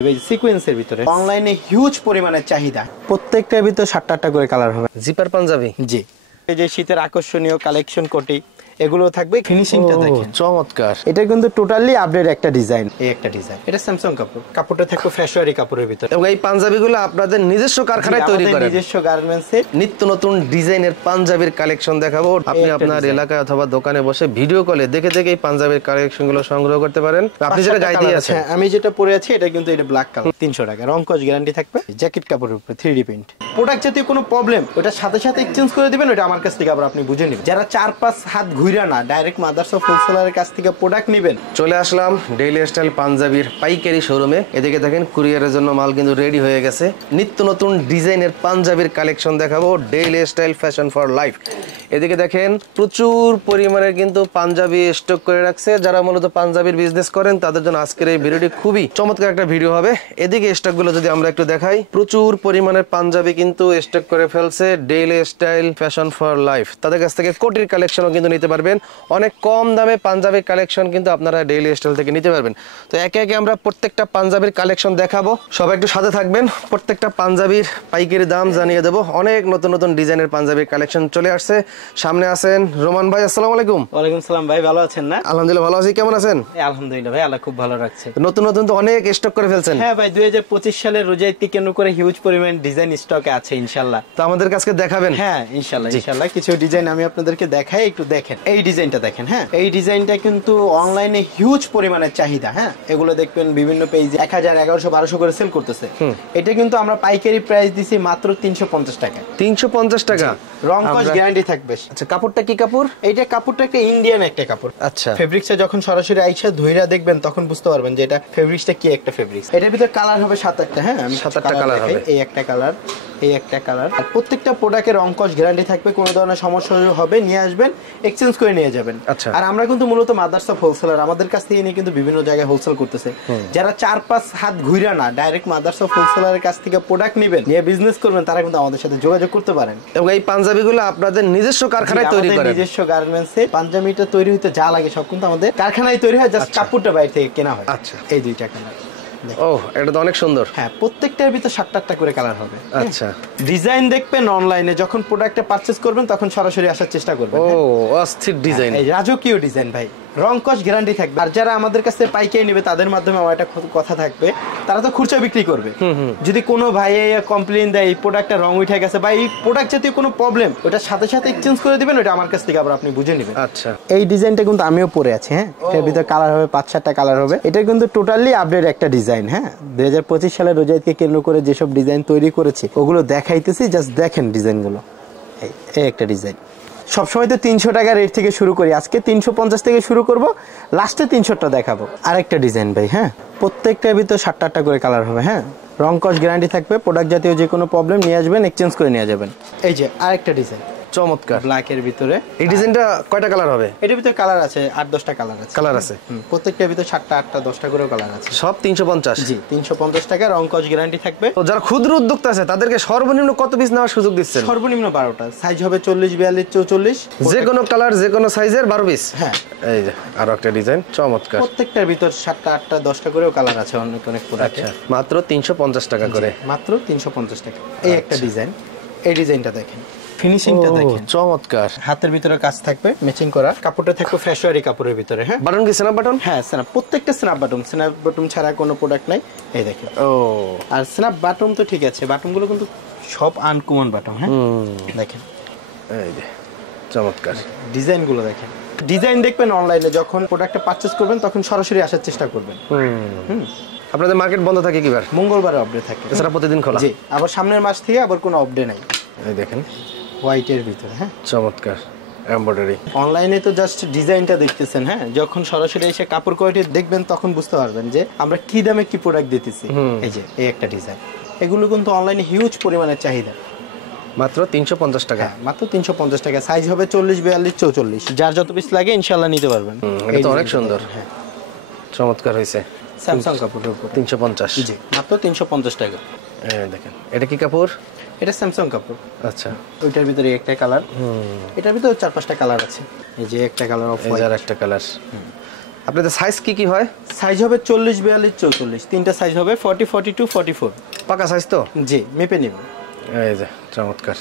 সিকোয়েন্সের ভিতরে অনলাইনে হিউজ পরিমাণের চাহিদা, প্রত্যেকটার ভিতর 7-8টা করে কালার হবে। জিপার পাঞ্জাবি, জি, এই যে শীতের আকর্ষণীয় কালেকশন কোটি এগুলো থাকবে। ফিনিশিংটা দেখেন চমৎকার। এটা কিন্তু টোটালি আপডেট একটা ডিজাইন। এই একটা ডিজাইন, এটা স্যামসাং কাপড়, কাপড়টা থাকবে ফ্যাশওয়ারি কাপড়ের ভিতরে। এবং এই পাঞ্জাবিগুলো আপনাদের নিজস্ব কারখানায় তৈরি করেন? নিজস্ব গার্মেন্টসে নিত্য নতুন ডিজাইনের পাঞ্জাবির কালেকশন দেখাবো। আপনি আপনার এলাকায় অথবা দোকানে বসে ভিডিও কলে দেখে দেখে এই পাঞ্জাবির কালেকশনগুলো সংগ্রহ করতে পারেন। আপনি যেটা গায়ে দিয়ে আছেন, আমি যেটা পরে আছি এটা কিন্তু এটা ব্ল্যাক কালার, 300 টাকা রংকশ গ্যারান্টি থাকবে। জ্যাকেট কাপড়ের উপরে 3D প্রিন্ট। প্রোডাক্ট জাতীয় কোনো প্রবলেম ওটা সাথে সাথে এক্সচেঞ্জ করে দিবেন, ওটা আমার কাছ থেকে আবার আপনি বুঝে নেবেন। যারা 4-5 হাত ঘুরে না ডাইরেক্ট মাদার্স অফ হোলসেলারের কাছ থেকে প্রোডাক্ট নেবেন। চলে আসলাম ডেইলি স্টাইল পাঞ্জাবির পাইকারি শোরুমে। এদিকে দেখেন কুরিয়ারের জন্য মাল কিন্তু রেডি হয়ে গেছে। নিত্য নতুন ডিজাইনের পাঞ্জাবির কালেকশন দেখাবো, daily style fashion for life. এদিকে দেখেন প্রচুর পরিমাণে কিন্তু পাঞ্জাবি স্টক করে রাখছে। যারা মূলত পাঞ্জাবির বিজনেস করেন তাদের জন্য আজকের এই ভিডিওটি খুবই চমৎকার একটা ভিডিও হবে। এদিকে স্টকগুলো যদি আমরা একটু দেখাই, প্রচুর পরিমাণের পাঞ্জাবি কিন্তু স্টক করে ফেলছে daily style fashion for life. তাদের কাছ থেকে কোটির কালেকশনও কিন্তু নিতে পারবেন। অনেক কম দামে পাঞ্জাবির কালেকশন কিন্তু আপনারা ডেইলি স্টাইল থেকে নিতে পারবেন। তো একে একে আমরা প্রত্যেকটা পাঞ্জাবির কালেকশন দেখাবো, সবাই একটু সাথে থাকবেন। প্রত্যেকটা পাঞ্জাবির পাইকারি দাম জানিয়ে দেবো। অনেক নতুন নতুন ডিজাইনের পাঞ্জাবির কালেকশন চলে আসছে। সামনে আছেন রোমান ভাই, আসসালামু আলাইকুম। ওয়ালাইকুম সালাম ভাই, ভালো আছেন না? আলহামদুলিল্লাহ ভালো আছি, কেমন আছেন? আলহামদুলিল্লাহ ভাই, আল্লাহ খুব ভালো রাখছে। নতুন নতুন তো অনেক স্টক করে ফেলছেন। হ্যাঁ ভাই, 2025 সালের রোজা ঈদকে কেন্দ্র করে হিউজ পরিমাণ ডিজাইন স্টকে আছে ইনশাআল্লাহ। তো আমাদের কাছে দেখাবেন? হ্যাঁ ইনশাআল্লাহ ইনশাআল্লাহ কিছু ডিজাইন আমি আপনাদেরকে দেখাই, একটু দেখেন। এই ডিজাইনটা দেখেন। হ্যাঁ, এই ডিজাইনটা কিন্তু অনলাইনে হিউজ পরিমাণের চাহিদা। হ্যাঁ, এগুলো দেখবেন বিভিন্ন পেজে 1000, 1100, 1200 করে সেল করতেছে। এটা কিন্তু আমরা পাইকারি প্রাইস দিছি মাত্র 350 টাকা। 350 টাকা রংকশ গ্যারান্টি থাকবে। আচ্ছা, কাপড়টা কি কাপড়? এইটা কাপড়টা একটা ইন্ডিয়ান একটা কাপড়। আচ্ছা, ফেব্রিক্সটা যখন সরাসরি আইসা ধইরা দেখবেন তখন বুঝতে পারবেন যে এটা ফেব্রিক্সটা কি একটা ফেব্রিক্স। এটার ভিতরে কালার হবে 7-8টা। হ্যাঁ, আমি 7-8টা কালার হবে। এই একটা কালার, এই একটা কালার। আর প্রত্যেকটা প্রোডাক্টের রংকশ গ্যারান্টি থাকবে। কোনো ধরনের সমস্যা হবে নিয়ে আসবেন, এক্সচেঞ্জ করে নিয়ে যাবেন। আচ্ছা, আর আমরা কিন্তু মূলত মাদার্স অফ হোলসেলার, আমাদের কাছ থেকে নিয়ে কিন্তু বিভিন্ন জায়গায় হোলসেল করতেছে। যারা 4-5 হাত ঘুরে না ডাইরেক্ট মাদার্স অফ হোলসেলারের কাছ থেকে প্রোডাক্ট নেবেন, নিয়ে বিজনেস করবেন, তারা কিন্তু আমাদের সাথে যোগাযোগ করতে পারেন। এবং এই পাঞ্জাবিগুলো আপনাদের নিজস্ব কারখানায় তৈরি করেন? নিজস্ব গার্মেন্টসে পাঞ্জাবিটা তৈরি হতে যা লাগে সব কিন্তু আমাদের কারখানায় তৈরি হয়, জাস্ট কাপড়টা বাইরে থেকে কেনা হয়। আচ্ছা, এই দুইটা কালার। ও, এটা তো অনেক সুন্দর। হ্যাঁ, প্রত্যেকটার ভিতর 7-8টা করে কালার হবে। আচ্ছা, ডিজাইন দেখবেন অনলাইনে, যখন প্রোডাক্টটা পারচেজ করবেন তখন সরাসরি আসার চেষ্টা করবেন। ও, অস্থির ডিজাইন, এই রাজকীয় ডিজাইন ভাই, রংকশ গ্যারান্টি থাকবে। আর যারা আমাদের কাছে পাইকারি নেবে তাদের মাধ্যমে আমার একটা কথা থাকবে, তারা তো খুচরা বিক্রি করবে। যদি কোনো ভাই কমপ্লেইন দেয় এই প্রোডাক্টটা রং উঠে গেছে বা এই প্রোডাক্ট জাতীয় কোনো প্রবলেম, ওটা সাথে সাথে এক্সচেঞ্জ করে দিবেন, ওটা আমার কাছ থেকে আবার আপনি বুঝে নেবেন। আচ্ছা, এই ডিজাইনটা কিন্তু আমিও পরে আছি। হ্যাঁ, এর ভিতরে কালার হবে 5-7টা কালার হবে। এটা কিন্তু টোটালি আপডেট একটা ডিজাইন। হ্যাঁ, 2025 সালের রোজা ঈদকে কেন্দ্র করে যেসব ডিজাইন তৈরি করেছি ওগুলো দেখাইতেছি, জাস্ট দেখেন ডিজাইনগুলো। এই একটা ডিজাইন। সবসময় তো 300 টাকা রেট থেকে শুরু করি, আজকে 350 থেকে শুরু করব, লাস্টে 300টা দেখাবো। আরেকটা ডিজাইন ভাই। হ্যাঁ, প্রত্যেকটার ভিতর 7-8টা করে কালার হবে। হ্যাঁ, রংকশ গ্যারান্টি থাকবে। প্রোডাক্ট জাতীয় যে কোনো প্রবলেম নিয়ে আসবেন, এক্সচেঞ্জ করে নিয়ে যাবেন। এই যে আরেকটা ডিজাইন, চমৎকার ব্ল্যাক এর ভিতরে। এই ডিজাইনটা কয়টা কালার হবে? এটার ভিতরে কালার আছে 8-10টা কালার আছে। কালার আছে প্রত্যেকটার ভিতরে 7টা 8টা 10টা করে কালার আছে। সব 350? জি, 350 টাকা রংকশ গ্যারান্টি থাকবে। তো যারা ক্ষুদ্র উদ্যোক্তা আছে তাদেরকে সর্বনিম্ন কত পিস নেওয়ার সুযোগ দিচ্ছেন? সর্বনিম্ন 12টা, সাইজ হবে 40, 42, 44, যে কোনো কালার যে কোনো সাইজের 12 পিস। হ্যাঁ, এই যে আরো একটা ডিজাইন, চমৎকার। প্রত্যেকটার ভিতর 7টা 8টা 10টা করেও কালার আছে অনেক প্রোডাক্টে। আচ্ছা, মাত্র 350 টাকা করে। মাত্র 350 টাকা। এই একটা ডিজাইন, এই ডিজাইনটা দেখেন, ফিনিশিংটা দেখেন, চমৎকার। হাতের ভিতরে কাজ থাকবে ম্যাচিং করা, কাপড়টা থাকবে ফ্যাশওয়ারি কাপড়ের ভিতরে। হ্যাঁ, বাটন কি স্ন্যাপ বাটন? হ্যাঁ, স্ন্যাপ, প্রত্যেকটা স্ন্যাপ বাটন ছাড়া কোনো প্রোডাক্ট নাই। এই দেখেন। ও, আর স্ন্যাপ বাটন তো ঠিক আছে, বাটনগুলো কিন্তু সব আনকমন বাটন। হ্যাঁ, দেখেন, এই যে চমৎকার ডিজাইনগুলো দেখেন। ডিজাইন দেখবেন অনলাইনে, যখন প্রোডাক্টটা পারচেজ করবেন তখন সরাসরি আসার চেষ্টা করবেন। আপনাদের মার্কেট বন্ধ থাকে কিবার? মঙ্গলবারে আপডেট থাকে, এছাড়া প্রতিদিন খোলা? জি, আবার সামনের মাস থেকে আবার কোনো আপডেট নাই। এই দেখেন, হোয়াইটের ভিতরে। হ্যাঁ, চমৎকার এমব্রয়ডারি। অনলাইনে তো জাস্ট ডিজাইনটা দেখতেছেন। হ্যাঁ, যখন সরাসরি এসে কাপড় কোয়ালিটি দেখবেন তখন বুঝতে পারবেন যে আমরা কি দামে কি প্রোডাক্ট দিতেছি। এই যে এই একটা ডিজাইন, এগুলো কিন্তু অনলাইনে হিউজ পরিমাণের চাহিদা। মাত্র 350 টাকা। মাত্র 350 টাকা। সাইজ হবে 40, 42, 44, যার যত পিস লাগে ইনশাআল্লাহ নিতে পারবেন। এটা তো অনেক সুন্দর। হ্যাঁ, চমৎকার হয়েছে। স্যামসাং কাপড়ের উপর 350। জি, মাত্র 350 টাকা। দেখেন, এটা কি কাপড়? এটা স্যামসাং কাপড়। আচ্ছা, ওইটার ভিতরে একটা কালার, এটার ভিতরে 4-5টা কালার আছে। এই যে একটা কালার অফ হোয়াইট, একটা কালার। আপনাদের সাইজ কি কি হয়? সাইজ হবে 40, 42, 44, তিনটা সাইজ হবে, 40, 42, 44। পাকা সাইজ তো? জি, মেপে নিব। এই যে চমৎকার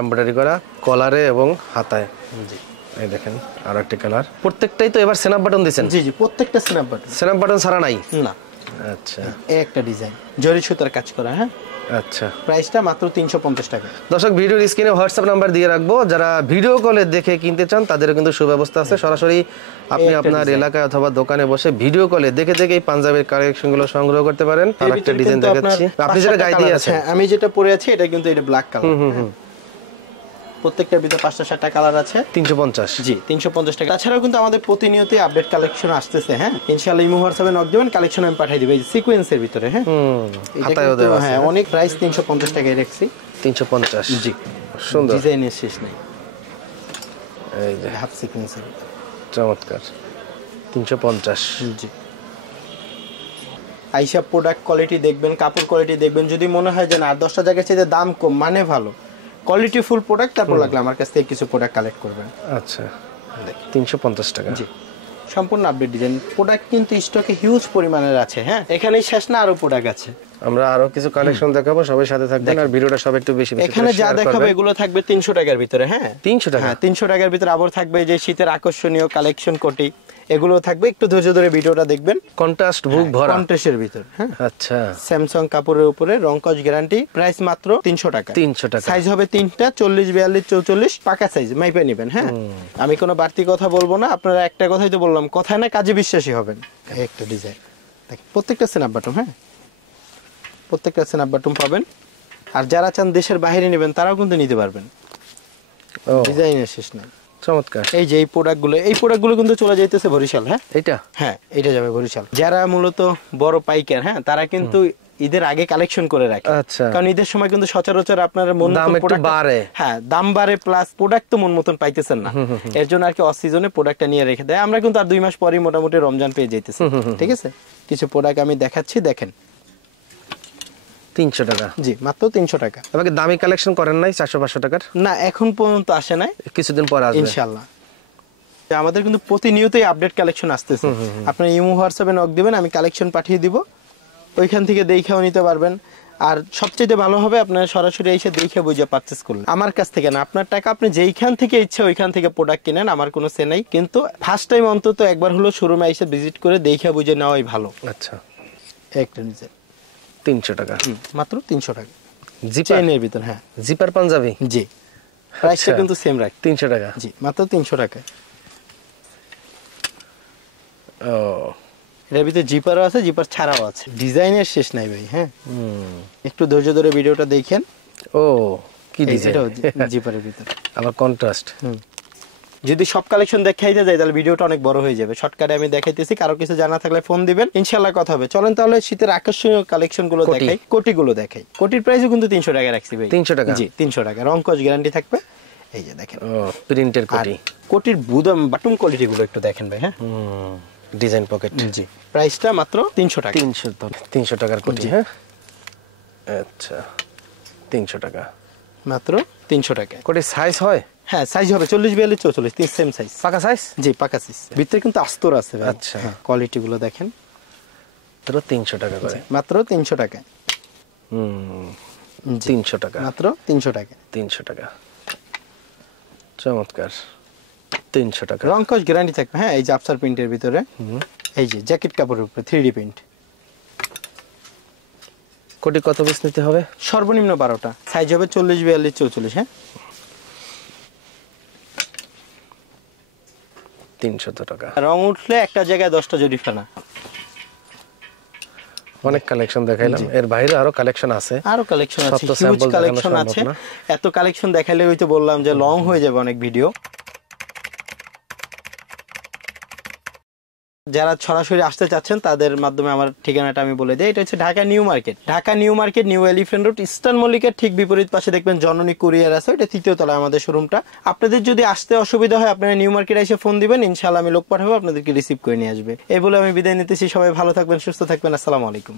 এমব্রয়ডারি করা কলারে এবং হাতায়। জি, এই দেখেন আরো একটা কালার। প্রত্যেকটাই তো এবার স্ন্যাপ বাটন দিয়েছেন? জি জি, প্রত্যেকটা স্ন্যাপ বাটন। স্ন্যাপ বাটন ছাড়া নাই? না। আচ্ছা, এই একটা ডিজাইন জরি সুতার কাজ করা। হ্যাঁ, আচ্ছা। প্রাইসটা মাত্র 350 টাকা। দর্শক, ভিডিওর স্ক্রিনে হোয়াটসঅ্যাপ নাম্বার দিয়ে রাখবো, যারা ভিডিও কলে দেখে কিনতে চান তাদেরও কিন্তু সুব্যবস্থা আছে। সরাসরি আপনি আপনার এলাকায় অথবা দোকানে বসে ভিডিও কলে দেখে দেখে এই পাঞ্জাবের কালেকশনগুলো সংগ্রহ করতে পারেন। আর একটা ডিজাইন দেখাচ্ছি, আপনি যেটা গায়ে দিয়ে আছেন। আমি যেটা পরে আছি এটা কিন্তু এটা ব্ল্যাক কালার। প্রত্যেকটার ভিতরে 5টা 7টা কালার আছে। 350? জি, 350 টাকা। তাছাড়াও কিন্তু আমাদের প্রতিনিয়তই আপডেট কালেকশন আসতেছে। হ্যাঁ, ইনশাআল্লাহ ইমো হোয়াটসঅ্যাপে নক দিবেন, কালেকশন আমি পাঠিয়ে দিব। এই সিকোয়েন্সের ভিতরে। হ্যাঁ, হাতায়ও দেওয়া আছে। হ্যাঁ, অনেক প্রাইস 350 টাকায় রাখছি। 350? জি, সুন্দর ডিজাইনের শেষ নাই। এই যে হাফ সিকোয়েন্সের চমৎকার 350। জি, আইসা প্রোডাক্ট কোয়ালিটি দেখবেন, কাপড় কোয়ালিটি দেখবেন। যদি মনে হয় যে না 10টা জায়গায় চাইতে দাম কম মানে ভালো, কোয়ালিটি ফুল প্রোডাক্ট, তারপর লাগলে আমার কাছ থেকে কিছু প্রোডাক্ট কালেক্ট করবেন। আচ্ছা, 350 টাকা। জি, সম্পূর্ণ আপডেট ডিজাইন। প্রোডাক্ট কিন্তু স্টকে হিউজ পরিমাণের আছে। হ্যাঁ, এখানেই শেষ না, আরো প্রোডাক্ট আছে। আমরা আরো কিছু কালেকশন দেখাবো, সবাই সাথে থাকবেন আর ভিডিওটা সব একটু বেশি বেশি এখানে যা দেখাবো এগুলো থাকবে 300 টাকার ভিতরে। হ্যাঁ, 300 টাকা? হ্যাঁ, 300 টাকার ভিতরে। আবার থাকবে যে শীতের আকর্ষণীয় কালেকশন কোটি, এগুলো থাকবে। একটু ধৈর্য ধরে ভিডিওটা দেখবেন। কন্ট্রাস্ট বুক ভরা, কন্ট্রাস্টের ভিতর। হ্যাঁ, আচ্ছা। স্যামসাং কাপড়ের উপরে রংকশ গ্যারান্টি, প্রাইস মাত্র 300 টাকা। 300 টাকা। সাইজ হবে 3টা, 40, 42, 44, পাকা সাইজ মাইপে নেবেন। হ্যাঁ, আমি কোনো বাড়তি কথা বলবো না, আপনারা একটা কথাই তো বললাম, কথায় না কাজে বিশ্বাসী হবেন। একটা ডিজাইন দেখেন, প্রত্যেকটা স্ন্যাপ বাটন। হ্যাঁ, প্রত্যেকটা স্ন্যাপ বাটন পাবেন। আর যারা চান দেশের বাইরে নেবেন তারাও কিন্তু নিতে পারবেন। ও, ডিজাইনের শেষ নাই। চমৎকার। এই যে এই প্রোডাক্টগুলো কিন্তু চলে যাইতেছে বরিশাল। হ্যাঁ, এটা? হ্যাঁ, এটা যাবে বরিশাল। যারা মূলত বড় পাইকার, হ্যাঁ, তারা কিন্তু ঈদের আগে কালেকশন করে রাখে। আচ্ছা, কারণ ঈদের সময় কিন্তু সচরাচর আপনার মন দাম একটু বাড়ে। হ্যাঁ, দাম বাড়ে, প্লাস প্রোডাক্ট তো মন মতন পাইতেছেন না। এর জন্য আর কি অফ সিজনে প্রোডাক্টটা নিয়ে রেখে দেয়। আমরা কিন্তু আর 2 মাস পরেই মোটামুটি রমজান পেয়ে যাইতেছি। ঠিক আছে, কিছু প্রোডাক্ট আমি দেখাচ্ছি, দেখেন। 300 টাকা? জি, মাত্র 300 টাকা। আমাকে দামি কালেকশন করেন নাই 400-500 টাকার? না, এখন পর্যন্ত আসে নাই, কিছুদিন পর আসবে ইনশাআল্লাহ। আমাদের কিন্তু প্রতিনিয়তই আপডেট কালেকশন আসতেছে। আপনার ইমো হোয়াটসঅ্যাপে নক দিবেন, আমি কালেকশন পাঠিয়ে দিব, ওইখান থেকে দেখেও নিতে পারবেন। আর সবচেয়ে ভালো হবে আপনারা সরাসরি এসে দেখে বুঝে পারচেজ করলেন, আমার কাছ থেকে না। আপনার টাকা আপনি যেইখান থেকে ইচ্ছা ওইখান থেকে প্রোডাক্ট কিনেন, আমার কোনো সে নাই। কিন্তু ফার্স্ট টাইম অন্তত একবার হলো শোরুমে এসে ভিজিট করে দেখে বুঝে নেওয়াই ভালো। আচ্ছা, একটা ডিজাইন 300 টাকা? মাত্র 300 টাকা। জিপার? চেইনের ভিতর। হ্যাঁ, জিপার পাঞ্জাবি? জি, প্রাইসটা কিন্তু সেম রাখ। 300 টাকা? জি, মাত্র 300 টাকা। ও, এর ভিতরে জিপারও আছে, জিপার ছাড়াও আছে। ডিজাইনের শেষ নাই ভাই। হ্যাঁ, একটু ধৈর্য ধরে ভিডিওটা দেখেন। ও, কি ডিজাইন! জিপারের ভিতরে আবার কন্ট্রাস্ট। যদি সব কালেকশন দেখাইতে যায় তাহলে ভিডিওটা অনেক বড় হয়ে যাবে। শর্টকাটে আমি দেখাইতেছি, কারো কিছু জানা থাকলে ফোন দিবেন, ইনশাআল্লাহ কথা হবে। চলেন তাহলে শীতের আকর্ষণীয় কালেকশন গুলো দেখাই, কোটিগুলো দেখাই। কোটির প্রাইসও কিন্তু 300 টাকা রাখছি ভাই। 300 টাকা? জি, 300 টাকা। রংকশ গ্যারান্টি থাকবে। এই যে দেখেন, ও, প্রিন্টের কোটি। কোটির বুদম বাটন কোয়ালিটি গুলো একটু দেখেন ভাই। হ্যাঁ, ডিজাইন পকেট। জি, প্রাইসটা মাত্র 300 টাকা। 300 টাকার কোটি। হ্যাঁ, আচ্ছা, 300 টাকা মাত্র 300 টাকা। কোটি সাইজ হয়? হ্যাঁ, সাইজ হবে 40, 42, 44, তিন সেম সাইজ। পাকা সাইজ? জি, পাকা সাইজ। ভিতরে কিন্তু আস্তর আছে ভাই। আচ্ছা, কোয়ালিটি গুলো দেখেন। মাত্র 300 টাকা করে? মাত্র 300 টাকা। 300 টাকা? মাত্র 300 টাকা। 300 টাকা, চমৎকার। 300 টাকা। রংকশ গ্যারান্টি থাকবে। হ্যাঁ, এই যে আফসার প্রিন্টের ভিতরে, এই যে জ্যাকেট কাপড়ের উপরে 3D প্রিন্ট। কোটি কত পিস নিতে হবে? সর্বনিম্ন 12টা। সাইজ হবে 40, 42, 44। হ্যাঁ, 300 টাকা। রং উঠলে একটা জায়গায় 10টা জরিফানা। অনেক কালেকশন দেখাইলাম, এর বাইরে আরো কালেকশন আছে। আরো কালেকশন আছে, সব তো হিউজ sample কালেকশন দেখানো আছে। সম্ভব না। এত কালেকশন দেখাইলে হয়তো বললাম যে লং হয়ে যাবে অনেক ভিডিও। যারা সরাসরি আসতে চাচ্ছেন তাদের মাধ্যমে আমার ঠিকানাটা আমি বলে দিই। এটা হচ্ছে Dhaka new market. Dhaka new market, new elephant road, eastern মল্লিকের ঠিক বিপরীত পাশে দেখবেন জননী কুরিয়ার আছে, এটা 3য় তলায় আমাদের শোরুমটা। আপনাদের যদি আসতে অসুবিধা হয় আপনারা নিউ মার্কেটে এসে ফোন দিবেন, ইনশাআল্লাহ আমি লোক পাঠাবো, আপনাদেরকে রিসিভ করে নিয়ে আসবে। এই বলে আমি বিদায় নিতেছি। সবাই ভালো থাকবেন, সুস্থ থাকবেন। আসসালামু আলাইকুম।